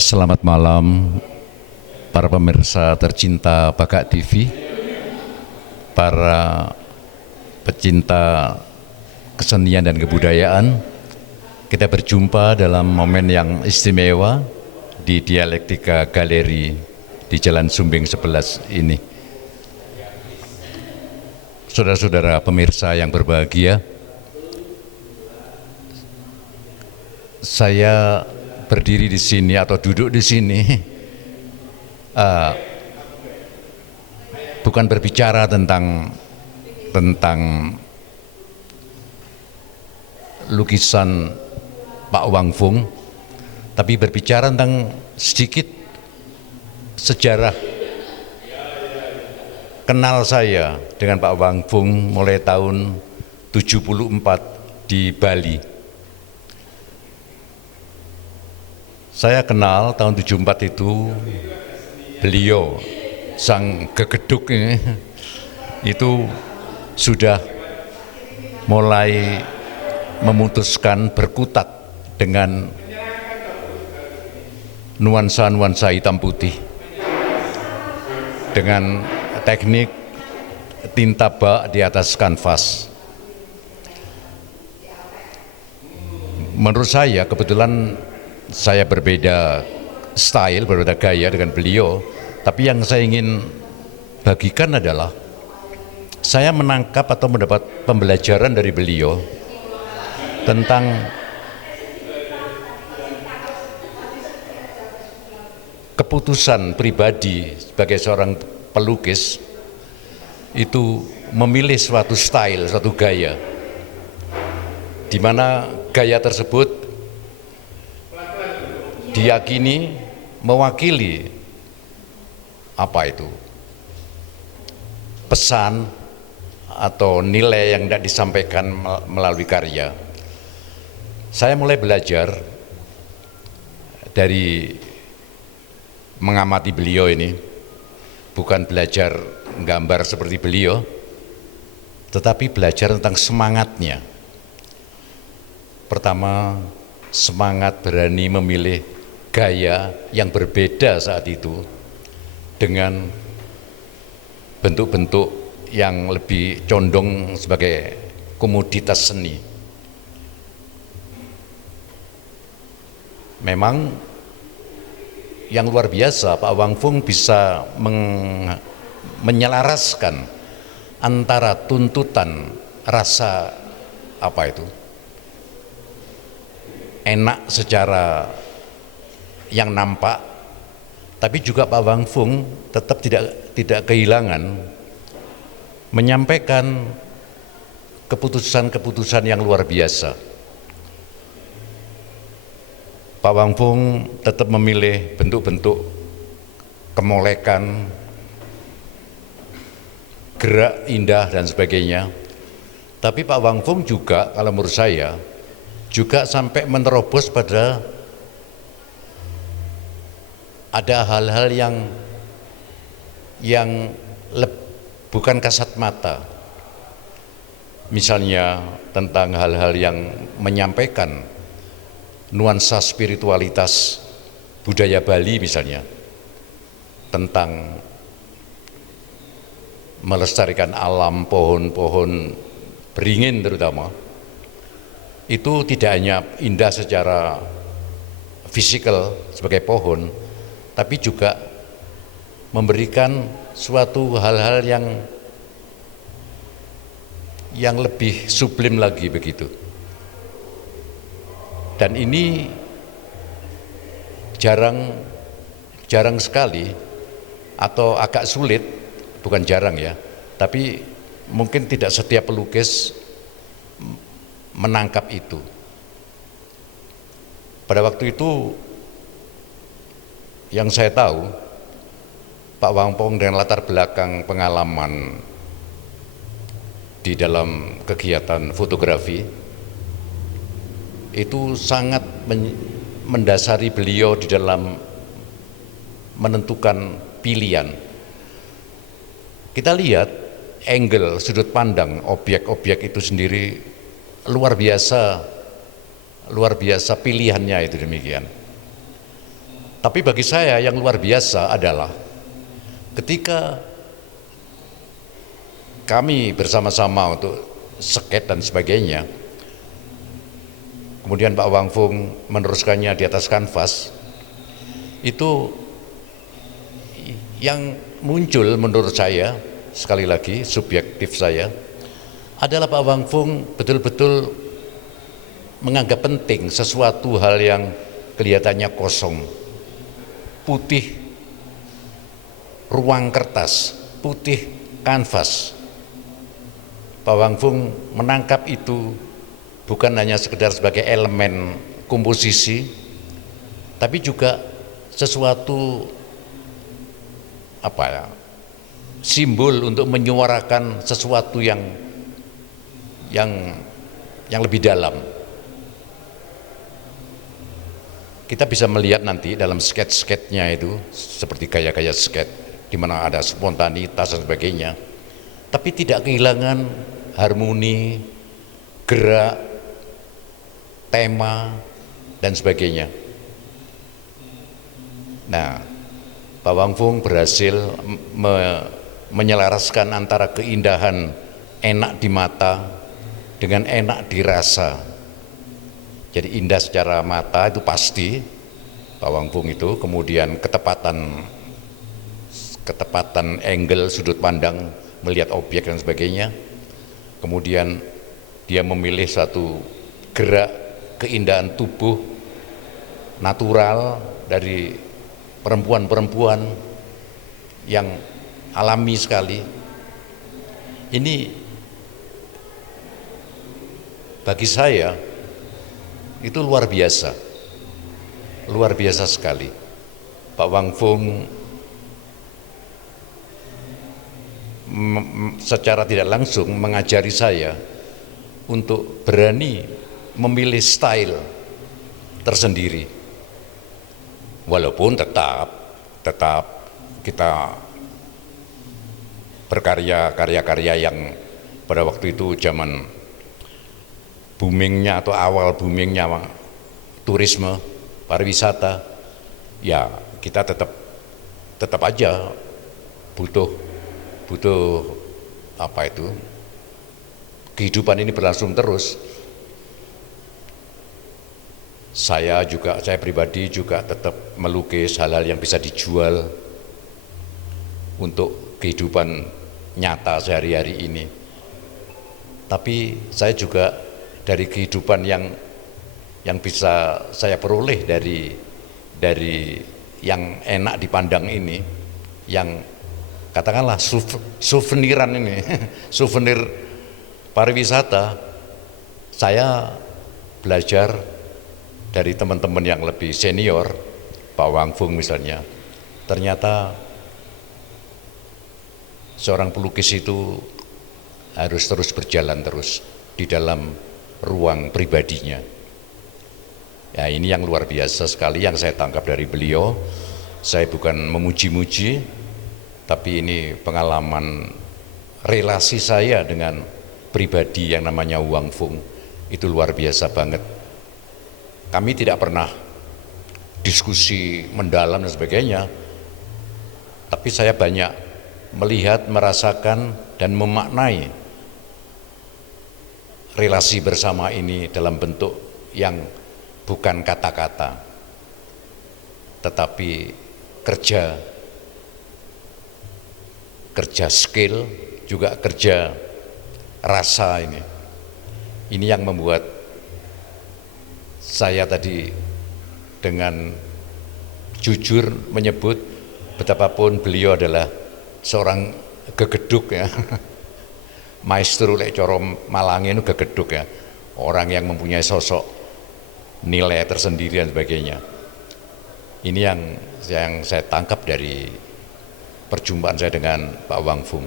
Selamat malam para pemirsa tercinta Bagak TV, para pecinta kesenian dan kebudayaan. Kita berjumpa dalam momen yang istimewa di Dialektika Galeri di Jalan Sumbing 11 ini. Saudara-saudara pemirsa yang berbahagia, saya berdiri di sini atau duduk di sini bukan berbicara tentang lukisan Pak Wang Fung, tapi berbicara tentang sedikit sejarah kenal saya dengan Pak Wang Fung mulai tahun 74 di Bali. Saya kenal tahun 74 itu beliau sang gegeduk ini itu sudah mulai memutuskan berkutat dengan nuansa-nuansa hitam putih dengan teknik tinta bak di atas kanvas. Menurut saya kebetulan saya berbeda style, berbeda gaya dengan beliau, tapi yang saya ingin bagikan adalah saya menangkap atau mendapat pembelajaran dari beliau tentang keputusan pribadi sebagai seorang pelukis itu memilih suatu style, suatu gaya, di mana gaya tersebut diyakini mewakili apa itu pesan atau nilai yang tidak disampaikan melalui karya. Saya mulai belajar dari mengamati beliau ini, bukan belajar gambar seperti beliau, tetapi belajar tentang semangatnya. Pertama, semangat berani memilih gaya yang berbeda saat itu dengan bentuk-bentuk yang lebih condong sebagai komoditas seni. Memang yang luar biasa, Pak Wang Fung bisa menyelaraskan antara tuntutan rasa apa itu enak secara yang nampak, tapi juga Pak Wang Fung tetap tidak kehilangan menyampaikan keputusan-keputusan yang luar biasa. Pak Wang Fung tetap memilih bentuk-bentuk kemolekan, gerak indah dan sebagainya. Tapi Pak Wang Fung juga, kalau menurut saya, juga sampai menerobos pada ada hal-hal yang bukan kasat mata, misalnya tentang hal-hal yang menyampaikan nuansa spiritualitas budaya Bali, misalnya tentang melestarikan alam, pohon-pohon beringin terutama. Itu tidak hanya indah secara fisikal sebagai pohon, tapi juga memberikan suatu hal-hal yang lebih sublim lagi begitu. Dan ini jarang sekali atau agak sulit, bukan jarang ya, tapi mungkin tidak setiap pelukis menangkap itu. Pada waktu itu yang saya tahu, Pak Wang Fung dengan latar belakang pengalaman di dalam kegiatan fotografi itu sangat mendasari beliau di dalam menentukan pilihan. Kita lihat angle, sudut pandang objek-objek itu sendiri luar biasa pilihannya itu demikian. Tapi bagi saya yang luar biasa adalah ketika kami bersama-sama untuk sket dan sebagainya, kemudian Pak Wang Fung meneruskannya di atas kanvas, itu yang muncul menurut saya, sekali lagi subjektif saya, adalah Pak Wang Fung betul-betul menganggap penting sesuatu hal yang kelihatannya kosong, putih ruang kertas, putih kanvas. Pak Wang Fung menangkap itu bukan hanya sekedar sebagai elemen komposisi, tapi juga sesuatu simbol untuk menyuarakan sesuatu yang lebih dalam. Kita bisa melihat nanti dalam sketch-sketchnya itu seperti gaya-gaya sketch di mana ada spontanitas dan sebagainya, tapi tidak kehilangan harmoni, gerak, tema dan sebagainya. Nah, Pak Wang Fung berhasil menyelaraskan antara keindahan enak di mata dengan enak dirasa. Jadi indah secara mata itu pasti Pak Wang Fung itu, kemudian ketepatan angle sudut pandang melihat objek dan sebagainya, kemudian dia memilih satu gerak keindahan tubuh natural dari perempuan-perempuan yang alami sekali. Ini bagi saya itu luar biasa sekali. Pak Wang Fung secara tidak langsung mengajari saya untuk berani memilih style tersendiri, walaupun tetap kita berkarya karya-karya yang pada waktu itu zaman boomingnya atau awal boomingnya turisme pariwisata, ya kita tetap aja butuh kehidupan ini berlangsung terus. Saya pribadi juga tetap melukis hal-hal yang bisa dijual untuk kehidupan nyata sehari-hari ini. Tapi saya juga dari kehidupan yang bisa saya peroleh dari yang enak dipandang ini, yang katakanlah souveniran ini, souvenir pariwisata, saya belajar dari teman-teman yang lebih senior, Pak Wang Fung misalnya. Ternyata seorang pelukis itu harus terus berjalan terus di dalam ruang pribadinya. Ya, ini yang luar biasa sekali yang saya tangkap dari beliau. Saya bukan memuji-muji, tapi ini pengalaman relasi saya dengan pribadi yang namanya Wang Fung. Itu luar biasa banget. Kami tidak pernah diskusi mendalam dan sebagainya, tapi saya banyak melihat, merasakan, dan memaknai relasi bersama ini dalam bentuk yang bukan kata-kata, tetapi kerja skill, juga kerja rasa ini. Ini yang membuat saya tadi dengan jujur menyebut betapapun beliau adalah seorang gegeduk ya. Maestro lek coro Malange itu gegeduk ya, orang yang mempunyai sosok nilai tersendiri dan sebagainya. Ini yang saya tangkap dari perjumpaan saya dengan Pak Wang Fung.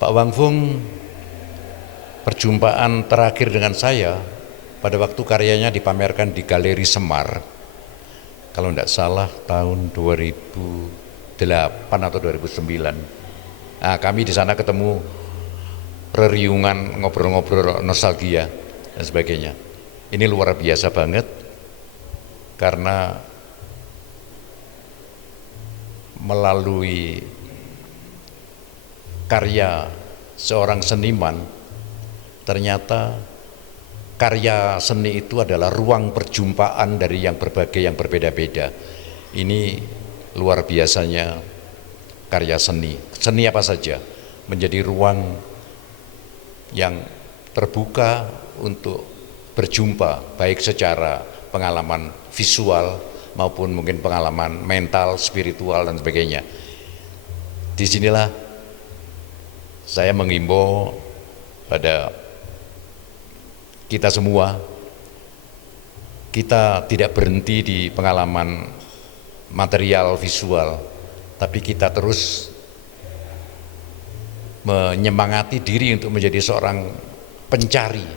Pak Wang Fung perjumpaan terakhir dengan saya pada waktu karyanya dipamerkan di Galeri Semar, kalau tidak salah tahun 2008 atau 2009. Nah, kami di sana ketemu, reriungan, ngobrol-ngobrol nostalgia dan sebagainya. Ini luar biasa banget karena melalui karya seorang seniman, ternyata karya seni itu adalah ruang perjumpaan dari yang berbagai, yang berbeda-beda. Ini luar biasanya karya seni. Seni apa saja menjadi ruang yang terbuka untuk berjumpa, baik secara pengalaman visual maupun mungkin pengalaman mental, spiritual dan sebagainya. Disinilah saya menghimbau pada kita semua, kita tidak berhenti di pengalaman material visual, tapi kita terus menyemangati diri untuk menjadi seorang pencari,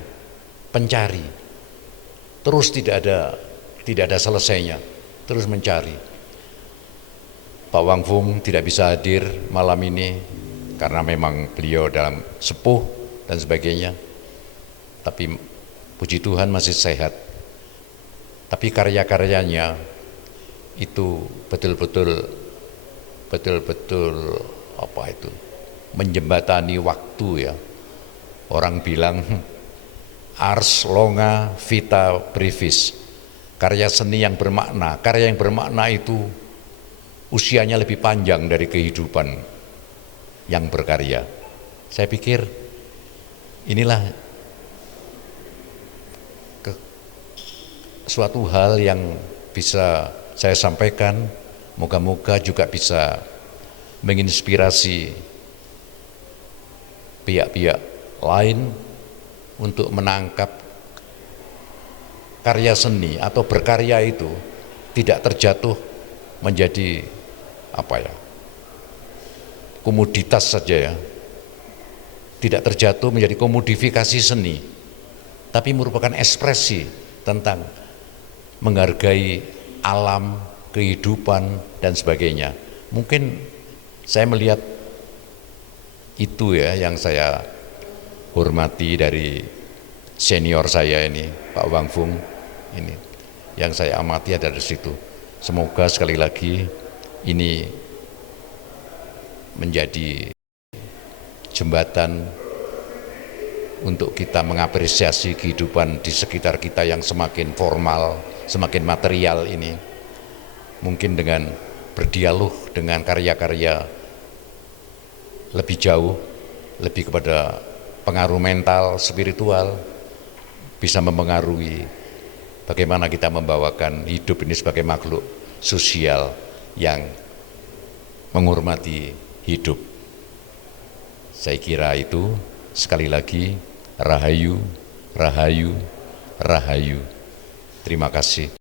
terus tidak ada selesainya, terus mencari. Pak Wang Fung tidak bisa hadir malam ini karena memang beliau dalam sepuh dan sebagainya, tapi puji Tuhan masih sehat. Tapi karya-karyanya itu betul-betul apa itu, menjembatani waktu ya. Orang bilang ars longa vita brevis, karya seni yang bermakna. Karya yang bermakna itu usianya lebih panjang dari kehidupan yang berkarya. Saya pikir inilah suatu hal yang bisa saya sampaikan, moga-moga juga bisa menginspirasi pihak-pihak lain untuk menangkap karya seni atau berkarya itu tidak terjatuh menjadi komoditas saja ya, tidak terjatuh menjadi komodifikasi seni, tapi merupakan ekspresi tentang menghargai alam, kehidupan dan sebagainya. Mungkin saya melihat itu ya yang saya hormati dari senior saya ini, Pak Wang Fung ini, yang saya amati ada di situ. Semoga sekali lagi ini menjadi jembatan untuk kita mengapresiasi kehidupan di sekitar kita yang semakin formal, semakin material ini. Mungkin dengan berdialog dengan karya-karya lebih jauh, lebih kepada pengaruh mental, spiritual, bisa mempengaruhi bagaimana kita membawakan hidup ini sebagai makhluk sosial yang menghormati hidup. Saya kira itu. Sekali lagi, Rahayu, Rahayu, Rahayu. Terima kasih.